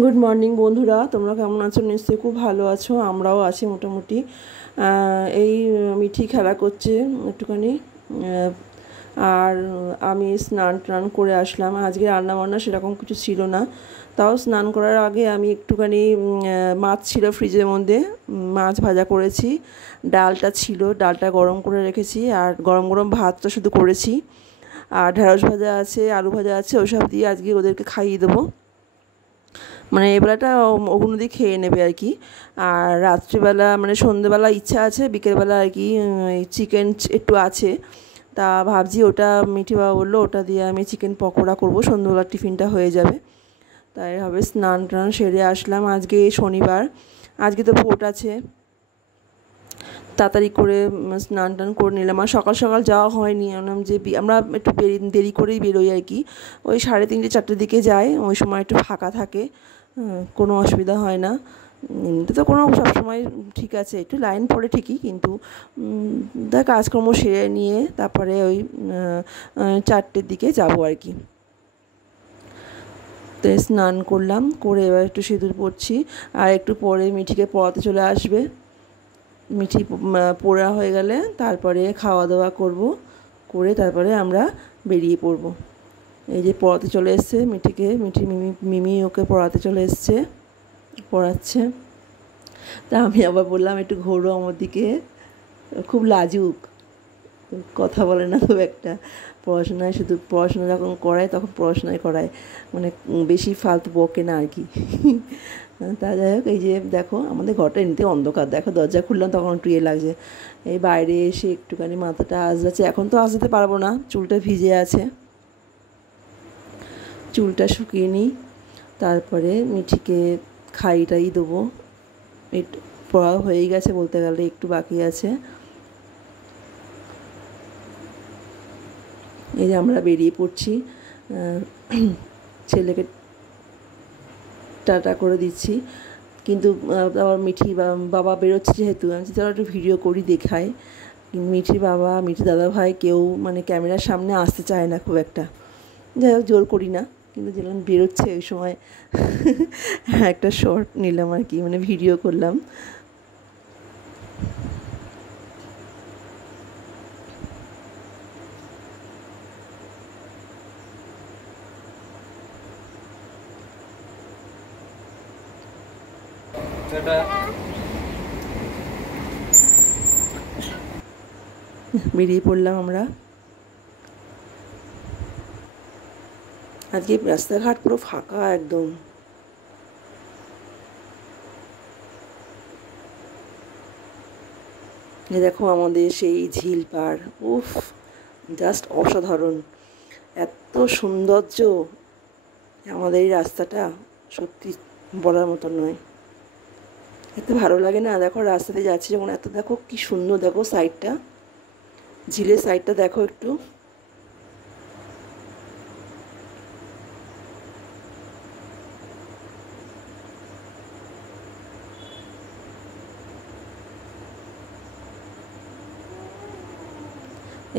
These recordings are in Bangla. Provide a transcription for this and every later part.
গুড মর্নিং বন্ধুরা, তোমরা কেমন আছো? নিশ্চয়ই খুব ভালো আছো। আমরাও আছি মোটামুটি। এই মিঠি খেলা করছে একটুখানি, আর আমি স্নান টান করে আসলাম। আজকে রান্নাবান্না সেরকম কিছু ছিল না, তাও স্নান করার আগে আমি একটুখানি মাছ ছিল ফ্রিজের মধ্যে, মাছ ভাজা করেছি, ডালটা ছিল, ডালটা গরম করে রেখেছি, আর গরম গরম ভাতটা শুধু করেছি, আর ঢেঁড়স ভাজা আছে, আলু ভাজা আছে, ওসব দিয়ে আজকে ওদেরকে খাইয়ে দেবো। মানে এবেলাটা ওগুলো দিয়ে খেয়ে নেবে আর কি। আর রাত্রিবেলা মানে সন্ধ্যেবেলা ইচ্ছা আছে, বিকেলবেলা আর কি চিকেন একটু আছে, তা ভাবছি ওটা মিঠি বাবা বললো ওটা দিয়ে আমি চিকেন পকোড়া করবো, সন্ধ্যেবেলার টিফিনটা হয়ে যাবে। তাই হবে স্নান টান সেরে আসলাম। আজকে শনিবার, আজকে তো ভোট আছে, তাড়াতাড়ি করে স্নান টান করে নিলাম। আর সকাল সকাল যাওয়া হয়নি, যে আমরা একটু দেরি করেই বেরোই আর কি, ওই 3:30 4টের দিকে যাই, ওই সময় একটু ফাঁকা থাকে, কোনো অসুবিধা হয় না। এমনিতে তো কোনো সবসময় ঠিক আছে, একটু লাইন পড়ে ঠিকই, কিন্তু কাজকর্ম সেরে নিয়ে তারপরে ওই 4টের দিকে যাবো আর কি। তো স্নান করলাম, করে এবার একটু সিঁদুর পরছি, আর একটু পরে মিঠিকে পড়াতে চলে আসবে। মিঠি পড়া হয়ে গেলে তারপরে খাওয়া দাওয়া করব, করে তারপরে আমরা বেরিয়ে পড়ব। এই যে পড়াতে চলে এসছে মিঠিকে, মিমি ওকে পড়াতে চলে এসছে, পড়াচ্ছে। তা আমি আবার বললাম একটু ঘোরো আমার দিকে, খুব লাজুক, কথা বলে না খুব একটা, পড়াশোনায় শুধু পড়াশোনা যখন করায় তখন পড়াশোনায় করায়, মানে বেশি ফালতু বকে না আর কি। তা যাই হোক, এই যে দেখো আমাদের ঘরটা এমনিতে অন্ধকার, দেখো দরজা খুললাম তখন একটু লাগছে। এই বাইরে এসে একটুখানি মাথাটা আঁচড়াচ্ছে, এখন তো আঁচড়াতে পারবো না, চুলটা ভিজে আছে, চুলটা শুকিয়ে নিই, তারপরে মিঠিকে খাইটাই দেবো। একটু পড়া হয়ে গেছে বলতে গেলে, একটু বাকি আছে। এই যে আমরা বেরিয়ে পড়ছি, ছেলেকে টাটা করে দিচ্ছি, কিন্তু আবার মিঠি বাবা বেরোচ্ছে যেহেতু, আমি তারা একটু ভিডিও করি দেখাই। মিঠির বাবা, মিঠি দাদা ভাই কেউ মানে ক্যামেরার সামনে আসতে চায় না খুব একটা, যাই হোক জোর করি না, কিন্তু যখন বেরোচ্ছে ওই সময় একটা শর্ট নিলাম আর কি, মানে ভিডিও করলাম। বেরিয়ে পড়লাম আমরা। আজকে রাস্তাঘাট পুরো ফাঁকা একদম। দেখো আমাদের সেই ঝিল পার, উফ জাস্ট অসাধারণ, এত সৌন্দর্য আমাদের এই রাস্তাটা, সত্যি বলার মতো নয়, এত ভালো লাগে না। দেখো রাস্তাতে যাচ্ছি যখন, এত দেখো কি সুন্দর, দেখো সাইডটা, ঝিলের সাইডটা দেখো একটু।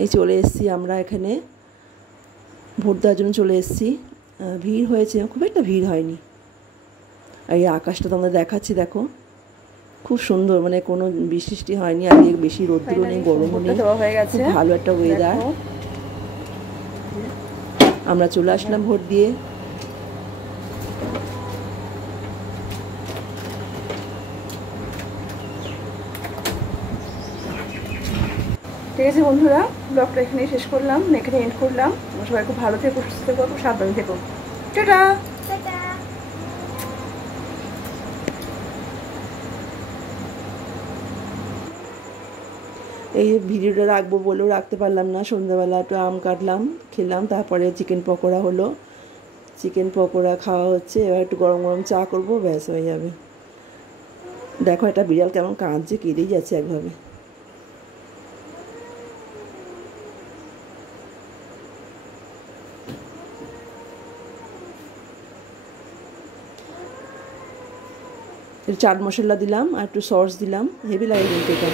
এই চলে এসেছি আমরা এখানে, ভোট দেওয়ার জন্য চলে এসেছি। ভিড় হয়েছে, খুব একটা ভিড় হয়নি। আর এই আকাশটা তোমাদের দেখাচ্ছি, দেখো খুব সুন্দর, মানে কোনো বৃষ্টি হয়নি আজকে, বেশি রোদ্দুরও নেই, গরমও নেই, খুব ভালো একটা ওয়েদার। আমরা চলে আসলাম ভোট দিয়ে। ঠিক আছে বন্ধুরা, ব্লগটা এখানেই শেষ করলাম, এখানে এন্ড করলাম। সবাই খুব ভালো থেকো, সুস্থ থেকো, খুব সাবধানে থেকো। টাটা। এই ভিডিওটা রাখবো বলেও রাখতে পারলাম না, সন্ধ্যাবেলা একটু আম কাটলাম, খেলাম, তারপরে চিকেন পকোড়া হলো, চিকেন পকোড়া খাওয়া হচ্ছে, এবার একটু গরম গরম চা করবো, ব্যাস হয়ে যাবে। দেখো একটা বিড়াল কেমন কাঁদছে, কেঁদেই যাচ্ছে একভাবে। একটু চাট মশলা দিলাম আর একটু সস দিলাম, হেভি লাগে কিন্তু এটা,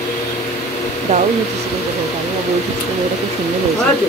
দারুণ হচ্ছে চিকেন পকোড়াটা, আমি বলছি চিকেন পকোড়াটা খুব সুন্দর হয়েছে।